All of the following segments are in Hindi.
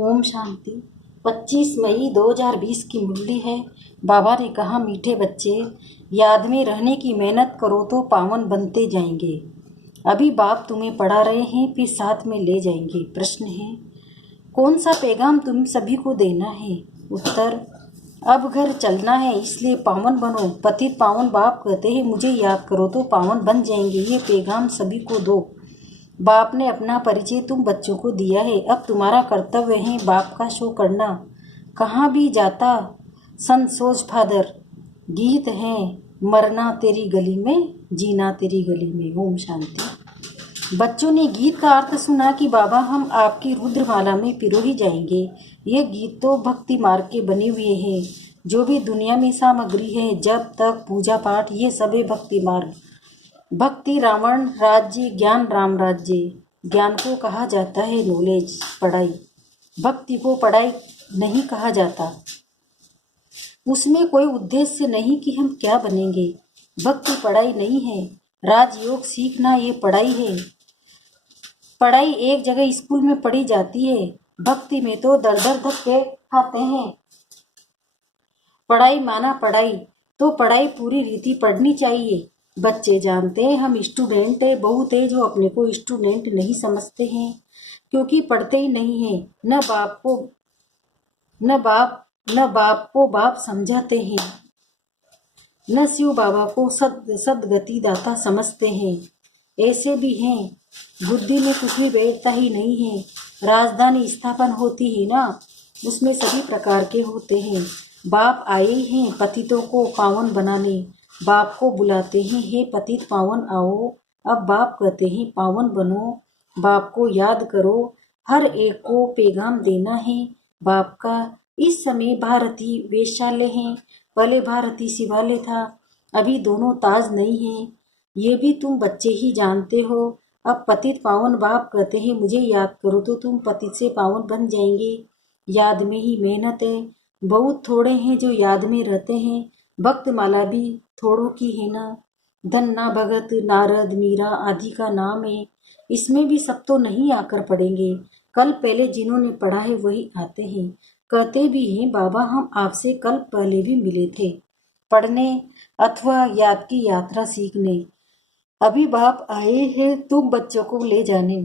ओम शांति। 25 मई 2020 की मुरली है। बाबा ने कहा, मीठे बच्चे, याद में रहने की मेहनत करो तो पावन बनते जाएंगे। अभी बाप तुम्हें पढ़ा रहे हैं, फिर साथ में ले जाएंगे। प्रश्न है, कौन सा पैगाम तुम सभी को देना है? उत्तर, अब घर चलना है, इसलिए पावन बनो। पतित पावन बाप कहते हैं, मुझे याद करो तो पावन बन जाएंगे। ये पैगाम सभी को दो। बाप ने अपना परिचय तुम बच्चों को दिया है। अब तुम्हारा कर्तव्य है बाप का शो करना। कहाँ भी जाता संत सोच फादर, गीत है मरना तेरी गली में, जीना तेरी गली में। ओम शांति। बच्चों ने गीत का अर्थ सुना कि बाबा, हम आपकी रुद्रमाला में पिरो ही जाएंगे। ये गीत तो भक्ति मार्ग के बने हुए हैं। जो भी दुनिया में सामग्री है, जब तक पूजा पाठ, ये सभी भक्ति मार्ग। भक्ति रावण राज्य, ज्ञान राम राज्य। ज्ञान को कहा जाता है नॉलेज, पढ़ाई। भक्ति को पढ़ाई नहीं कहा जाता। उसमें कोई उद्देश्य नहीं कि हम क्या बनेंगे। भक्ति पढ़ाई नहीं है। राजयोग सीखना ये पढ़ाई है। पढ़ाई एक जगह स्कूल में पढ़ी जाती है। भक्ति में तो दर दर धक्के खाते हैं। पढ़ाई माना पढ़ाई, तो पढ़ाई पूरी रीति पढ़नी चाहिए। बच्चे जानते हैं हम स्टूडेंट है। बहुत है जो अपने को स्टूडेंट नहीं समझते हैं, क्योंकि पढ़ते ही नहीं है। न बाप को बाप समझाते हैं, न शिव बाबा को सदगति दाता समझते हैं। ऐसे भी हैं, बुद्धि में कुछ भी बैठता ही नहीं है। राजधानी स्थापन होती है ना, उसमें सभी प्रकार के होते हैं। बाप आए हैं पतितों को पावन बनाने। बाप को बुलाते हैं, हे पतित पावन आओ। अब बाप कहते हैं, पावन बनो। बाप को याद करो। हर एक को पैगाम देना है बाप का। इस समय भारती वेश्यालय है, पहले भारती शिवालय था। अभी दोनों ताज नहीं है। ये भी तुम बच्चे ही जानते हो। अब पतित पावन बाप कहते हैं, मुझे याद करो तो तुम पतित से पावन बन जाएंगे। याद में ही मेहनत है। बहुत थोड़े हैं जो याद में रहते हैं। भक्त माला भी थोड़ों की है ना। धन्ना भगत नारद मीरा आदि का नाम है। इसमें भी सब तो नहीं आकर पढ़ेंगे। कल पहले जिन्होंने पढ़ा है वही आते हैं। कहते भी हैं, बाबा हम आपसे कल पहले भी मिले थे, पढ़ने अथवा याद की यात्रा सीखने। अभी बाप आए हैं तुम बच्चों को ले जाने।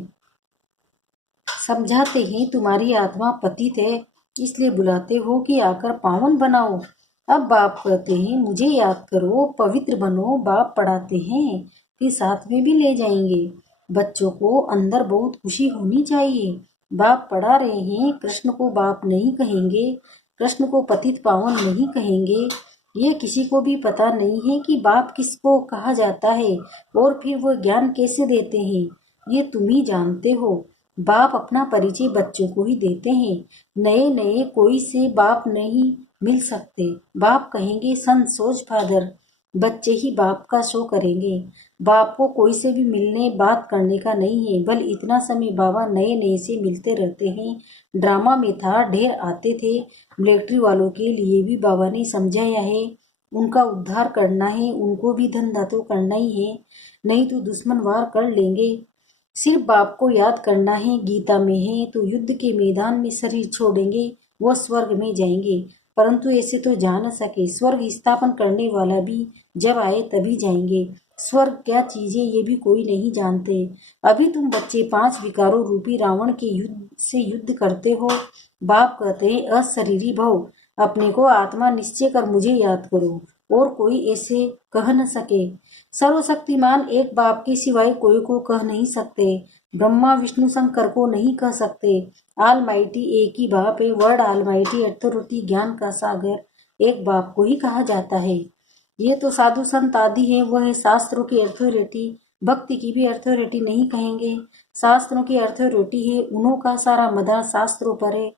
समझाते हैं, तुम्हारी आत्मा पतित है, इसलिए बुलाते हो कि आकर पावन बनाओ। अब बाप कहते हैं, मुझे याद करो, पवित्र बनो। बाप पढ़ाते हैं, फिर साथ में भी ले जाएंगे। बच्चों को अंदर बहुत खुशी होनी चाहिए। बाप पढ़ा रहे हैं। कृष्ण को बाप नहीं कहेंगे, कृष्ण को पतित पावन नहीं कहेंगे। ये किसी को भी पता नहीं है कि बाप किसको कहा जाता है और फिर वो ज्ञान कैसे देते हैं। ये तुम ही जानते हो। बाप अपना परिचय बच्चों को ही देते हैं। नए नए कोई से बाप नहीं मिल सकते। बाप कहेंगे संत सोच फादर, बच्चे ही बाप का शो करेंगे। बाप को कोई से भी मिलने बात करने का नहीं है। बल इतना समय बाबा नए नए से मिलते रहते हैं। ड्रामा में था, ढेर आते थे। मिलिट्री वालों के लिए भी बाबा ने समझाया है, उनका उद्धार करना है, उनको भी धंधा तो करना ही है, नहीं तो दुश्मन वार कर लेंगे। सिर्फ बाप को याद करना है। गीता में है, तो युद्ध के मैदान में शरीर छोड़ेंगे, वो स्वर्ग में जाएंगे। परंतु ऐसे तो जा न सके। स्वर्ग स्थापन करने वाला भी जब आए तभी जाएंगे। स्वर्ग क्या चीज है ये भी कोई नहीं जानते। अभी तुम बच्चे 5 विकारों रूपी रावण के युद्ध से युद्ध करते हो। बाप कहते हैं, अशरीरी भव, अपने को आत्मा निश्चय कर मुझे याद करो, और कोई ऐसे कह न सके। सर्वशक्तिमान एक बाप के सिवाय कोई को कह नहीं सकते। ब्रह्मा विष्णु शंकर को नहीं कह सकते। आलमाइटी एक ही बाप है। वर्ड आलमाइटी अथॉरिटी, ज्ञान का सागर, एक बाप को ही कहा जाता है। ये तो साधु संत आदि है, वह है शास्त्रों की अथॉरिटी। भक्ति की भी अथॉरिटी नहीं कहेंगे। शास्त्रों की अथॉरिटी है, उन्हों का सारा मदार शास्त्रों पर है।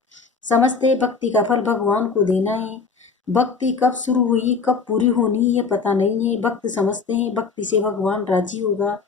समझते भक्ति का फल भगवान को देना है। भक्ति कब शुरू हुई कब पूरी होनी ये पता नहीं है। भक्त समझते हैं भक्ति से भगवान राजी होगा,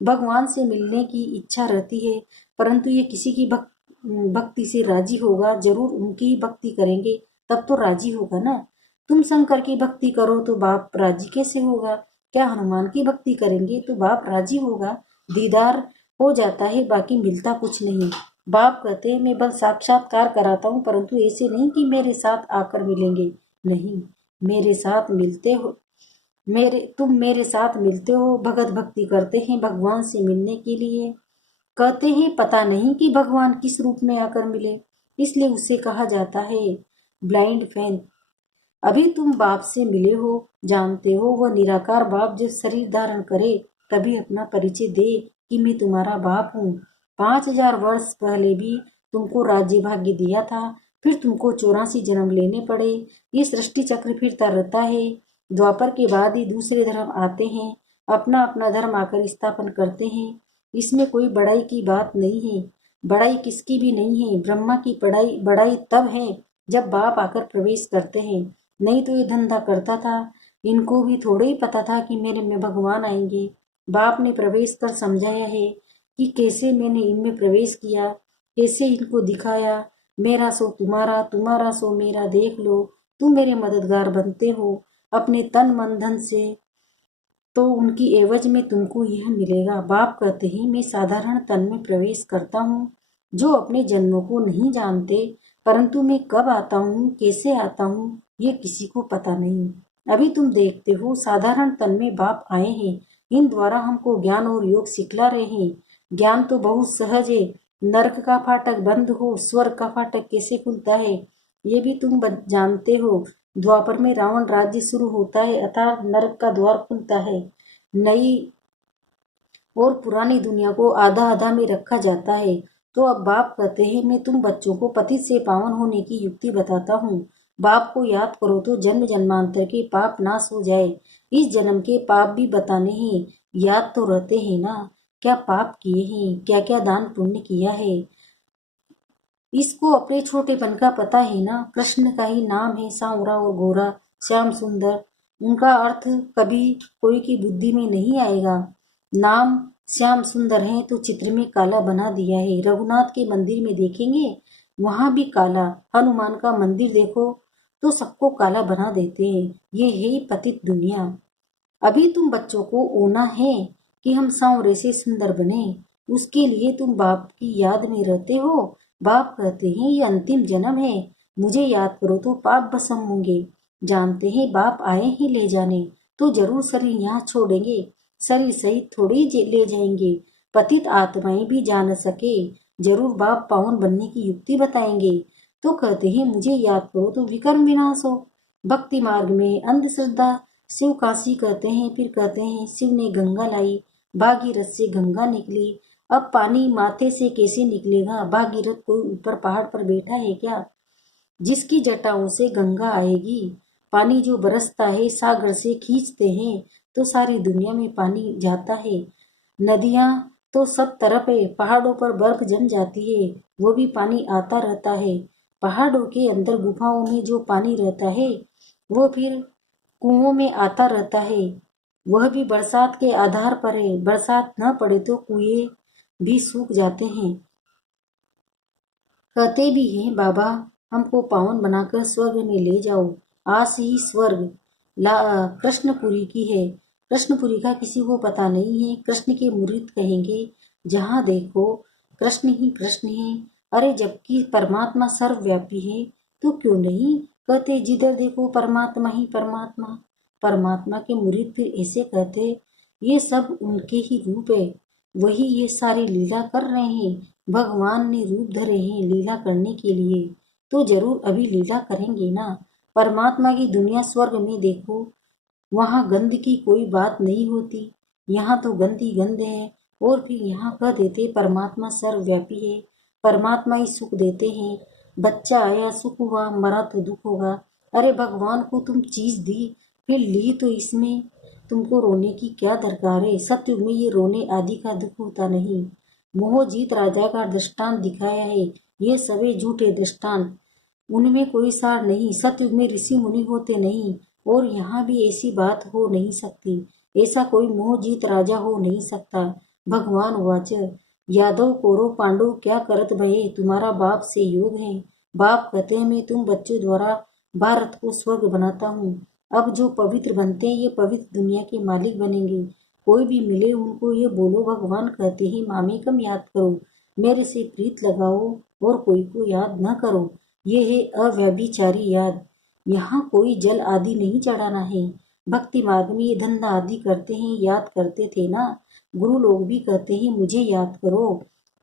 भगवान से मिलने की इच्छा रहती है। परंतु ये किसी की भक्ति से राजी होगा, जरूर उनकी ही भक्ति करेंगे तब तो राजी होगा ना। तुम शंकर की भक्ति करो तो बाप राजी कैसे होगा? क्या हनुमान की भक्ति करेंगे तो बाप राजी होगा? दीदार हो जाता है, बाकी मिलता कुछ नहीं। बाप कहते हैं मैं बल साक्षात्कार कराता हूँ, परंतु ऐसे नहीं कि मेरे साथ आकर मिलेंगे। नहीं, मेरे साथ मिलते हो, तुम मेरे साथ मिलते हो, भगत भक्ति करते हैं भगवान से मिलने के लिए। कहते हैं पता नहीं कि भगवान किस रूप में आकर मिले, इसलिए उसे कहा जाता है ब्लाइंड फैन। अभी तुम बाप से मिले हो, जानते हो वह निराकार बाप जब शरीर धारण करे तभी अपना परिचय दे कि मैं तुम्हारा बाप हूँ। 5000 वर्ष पहले भी तुमको राज्य भाग्य दिया था, फिर तुमको 84 जन्म लेने पड़े। ये सृष्टि चक्र फिरता रहता है। द्वापर के बाद ही दूसरे धर्म आते हैं, अपना अपना धर्म आकर स्थापन करते हैं। इसमें कोई बड़ाई की बात नहीं है, बड़ाई किसकी भी नहीं है। ब्रह्मा की बड़ाई तब है जब बाप आकर प्रवेश करते हैं, नहीं तो ये धंधा करता था। इनको भी थोड़ा ही पता था कि मेरे में भगवान आएंगे। बाप ने प्रवेश कर समझाया है कि कैसे मैंने इनमें प्रवेश किया, कैसे इनको दिखाया। मेरा सो तुम्हारा, तुम्हारा सो मेरा, देख लो तुम मेरे मददगार बनते हो अपने तन मन धन से, तो उनकी एवज में तुमको यह मिलेगा। बाप कहते हैं मैं साधारण तन में प्रवेश करता हूँ, जो अपने जन्मों को नहीं जानते, परंतु मैं कब आता हूँ, कैसे आता हूँ, ये किसी को पता नहीं। अभी तुम देखते हो साधारण तन में बाप आए हैं, इन द्वारा हमको ज्ञान और योग सिखला रहे हैं। ज्ञान तो बहुत सहज है, नरक का फाटक बंद हो स्वर्ग का फाटक कैसे खुलता है ये भी तुम जानते हो। द्वापर में रावण राज्य शुरू होता है, अतः नरक का द्वार खुलता है। नई और पुरानी दुनिया को आधा आधा में रखा जाता है। तो अब बाप कहते हैं मैं तुम बच्चों को पतित से पावन होने की युक्ति बताता हूँ। बाप को याद करो तो जन्म जन्मांतर के पाप नाश हो जाए। इस जन्म के पाप भी बताने हैं, याद तो रहते हैं ना, क्या पाप किए हैं, क्या क्या दान पुण्य किया है। इसको अपने छोटेपन का पता है ना। कृष्ण का ही नाम है सांवरा और गोरा, श्याम सुंदर। उनका अर्थ कभी कोई की बुद्धि में नहीं आएगा। नाम श्याम सुंदर है तो चित्र में काला बना दिया है। रघुनाथ के मंदिर में देखेंगे वहां भी काला, हनुमान का मंदिर देखो तो सबको काला बना देते हैं। ये है पतित दुनिया। अभी तुम बच्चों को ओना है कि हम सांवरे से सुंदर बने, उसके लिए तुम बाप की याद में रहते हो। बाप कहते हैं ये अंतिम जन्म है, मुझे याद करो तो पाप भस्म होंगे। जानते हैं बाप आए ही ले जाने, तो जरूर शरीर यहाँ छोड़ेंगे, शरीर सहित थोड़ी ले जाएंगे। पतित आत्माएं भी जान सके, जरूर बाप पावन बनने की युक्ति बताएंगे। तो कहते हैं मुझे याद करो तो विकर्म विनाश हो। भक्ति मार्ग में अंधश्रद्धा, शिव काशी कहते हैं, फिर कहते हैं शिव ने गंगा लाई, भागीरथ से गंगा निकली। अब पानी माथे से कैसे निकलेगा, भागीरथ कोई ऊपर पहाड़ पर बैठा है क्या, जिसकी जटाओं से गंगा आएगी। पानी जो बरसता है सागर से खींचते हैं तो सारी दुनिया में पानी जाता है। नदियां तो सब तरफ है, पहाड़ों पर बर्फ जम जाती है, वो भी पानी आता रहता है। पहाड़ों के अंदर गुफाओं में जो पानी रहता है वो फिर कुओं में आता रहता है, वह भी बरसात के आधार पर है। बरसात न पड़े तो कुएं भी सूख जाते हैं। कहते भी हैं बाबा हमको पावन बनाकर स्वर्ग में ले जाओ। आज ही स्वर्ग कृष्णपुरी की है। कृष्णपुरी का किसी को पता नहीं है। कृष्ण के मुरीद कहेंगे जहाँ देखो कृष्ण ही कृष्ण है। अरे जबकि परमात्मा सर्वव्यापी है तो क्यों नहीं कहते जिधर देखो परमात्मा ही परमात्मा। परमात्मा के मुरीद फिर ऐसे कहते ये सब उनके ही रूप है, वही ये सारी लीला कर रहे हैं। भगवान ने रूप धरे हैं लीला करने के लिए, तो जरूर अभी लीला करेंगे ना। परमात्मा की दुनिया स्वर्ग में देखो, वहाँ गंध की कोई बात नहीं होती, यहाँ तो गंद ही गंध है। और फिर यहाँ कह देते परमात्मा सर्वव्यापी है, परमात्मा ही सुख देते हैं। बच्चा आया सुख हुआ, मरा तो दुख होगा। अरे भगवान को तुम चीज दी फिर ली तो इसमें तुमको रोने की क्या दरकार है। सत्युग में ये रोने आदि का दुख होता नहीं। मोहजीत राजा का दृष्टांत दिखाया है, ये सभी झूठे दृष्टांत, उनमें कोई सार नहीं। सतयुग में ऋषि मुनि होते नहीं, और यहाँ भी ऐसी बात हो नहीं सकती। ऐसा कोई मोहजीत राजा हो नहीं सकता। भगवान वाच यादव कौरव पांडव क्या करत भये, तुम्हारा बाप से योग है। बाप कहते हैं मैं तुम बच्चों द्वारा भारत को स्वर्ग बनाता हूँ। अब जो पवित्र बनते हैं ये पवित्र दुनिया के मालिक बनेंगे। कोई भी मिले उनको ये बोलो भगवान कहते हैं मामेकम याद करो, मेरे से प्रीत लगाओ और कोई को याद न करो। ये है अव्यभिचारी याद। यहाँ कोई जल आदि नहीं चढ़ाना है। भक्ति मार्ग में ये धंधा आदि करते हैं, याद करते थे ना। गुरु लोग भी कहते हैं मुझे याद करो,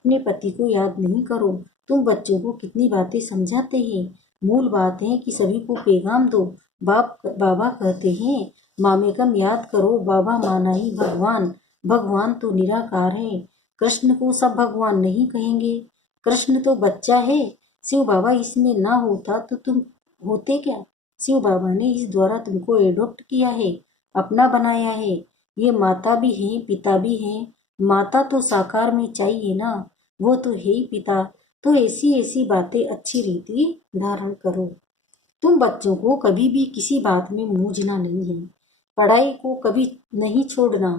अपने पति को याद नहीं करो। तुम बच्चों को कितनी बातें समझाते हैं। मूल बात है कि सभी को पैगाम दो। बाबा कहते हैं मामे कम याद करो, बाबा माना ही भगवान। भगवान तो निराकार है। कृष्ण को सब भगवान नहीं कहेंगे। कृष्ण तो बच्चा है। शिव बाबा इसमें ना होता तो तुम होते क्या। शिव बाबा ने इस द्वारा तुमको एडॉप्ट किया है, अपना बनाया है। ये माता भी है, पिता भी है। माता तो साकार में चाहिए ना, वो तो है ही पिता। तो ऐसी ऐसी बातें अच्छी रीति धारण करो। तुम बच्चों को कभी भी किसी बात में मूझना नहीं है। पढ़ाई को कभी नहीं छोड़ना।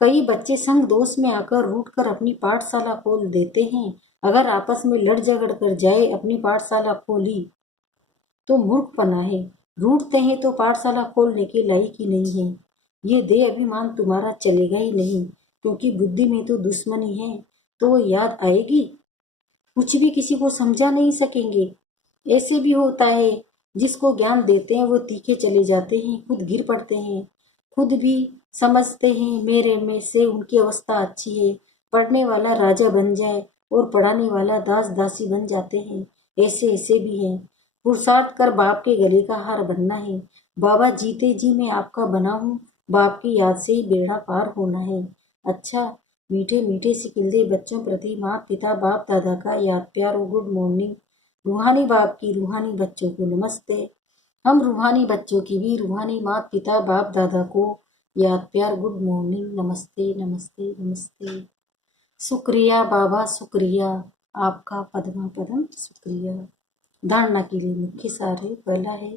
कई बच्चे संग दोष में आकर रूठ कर अपनी पाठशाला खोल देते हैं। अगर आपस में लड़ झगड़ कर जाए अपनी पाठशाला खोली तो मूर्खपना है। रूठते हैं तो पाठशाला खोलने के लायक ही नहीं है। ये देह अभिमान तुम्हारा चलेगा ही नहीं, क्योंकि बुद्धि में तो दुश्मनी है। तो वो याद आएगी, कुछ भी किसी को समझा नहीं सकेंगे। ऐसे भी होता है, जिसको ज्ञान देते हैं वो तीखे चले जाते हैं, खुद गिर पड़ते हैं। खुद भी समझते हैं मेरे में से उनकी अवस्था अच्छी है। पढ़ने वाला राजा बन जाए और पढ़ाने वाला दास दासी बन जाते हैं। ऐसे ऐसे भी हैं। पुरुषार्थ कर बाप के गले का हार बनना है। बाबा जीते जी मैं आपका बना हूँ। बाप की याद से ही बेड़ा पार होना है। अच्छा, मीठे मीठे सिकिल्दे बच्चों प्रति माँ पिता बाप दादा का याद प्यार और गुड मॉर्निंग। रूहानी बाप की रूहानी बच्चों को नमस्ते। हम रूहानी बच्चों की भी रूहानी माँ पिता बाप दादा को याद प्यार गुड मॉर्निंग, नमस्ते नमस्ते नमस्ते। शुक्रिया बाबा, शुक्रिया आपका पद्मा पदम शुक्रिया। धारणा के लिए मुख्य सार है। पहला है,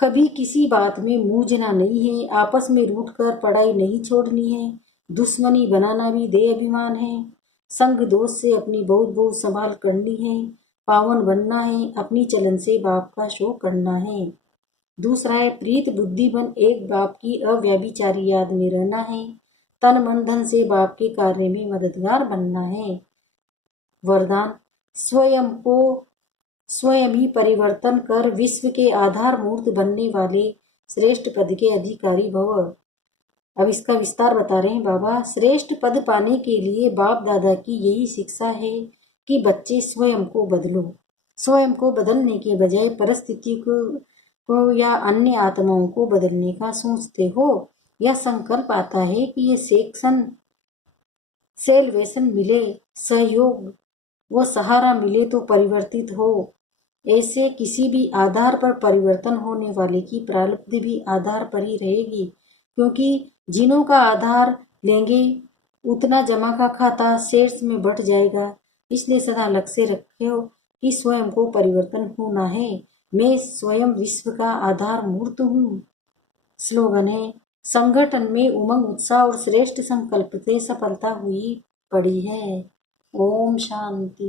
कभी किसी बात में मूझना नहीं है। आपस में रूठकर पढ़ाई नहीं छोड़नी है। दुश्मनी बनाना भी देह अभिमान है। संग दोष से अपनी बहुत बहुत संभाल करनी है। पावन बनना है, अपनी चलन से बाप का शोक करना है। दूसरा है, प्रीत बुद्धि बन एक बाप की अव्यभिचारी याद में रहना है। तन मन धन से बाप के कार्य में मददगार बनना है। वरदान, स्वयं ही परिवर्तन कर विश्व के आधार मूर्त बनने वाले श्रेष्ठ पद के अधिकारी भव। अब इसका विस्तार बता रहे हैं बाबा। श्रेष्ठ पद पाने के लिए बाप दादा की यही शिक्षा है कि बच्चे स्वयं को बदलो। स्वयं को बदलने के बजाय परिस्थिति को या अन्य आत्माओं को बदलने का सोचते हो। यह संकल्प आता है कि ये सेल्वेशन मिले, सहयोग वो सहारा मिले तो परिवर्तित हो। ऐसे किसी भी आधार पर परिवर्तन होने वाले की प्रारब्ध भी आधार पर ही रहेगी, क्योंकि जिनों का आधार लेंगे उतना जमा का खाता शेयर्स में बढ़ जाएगा। इसलिए सदा लक्ष्य रखो कि स्वयं को परिवर्तन होना है। मैं स्वयं विश्व का आधार मूर्त हूँ। स्लोगन है, संगठन में उमंग उत्साह और श्रेष्ठ संकल्प से सफलता हुई पड़ी है। ओम शांति।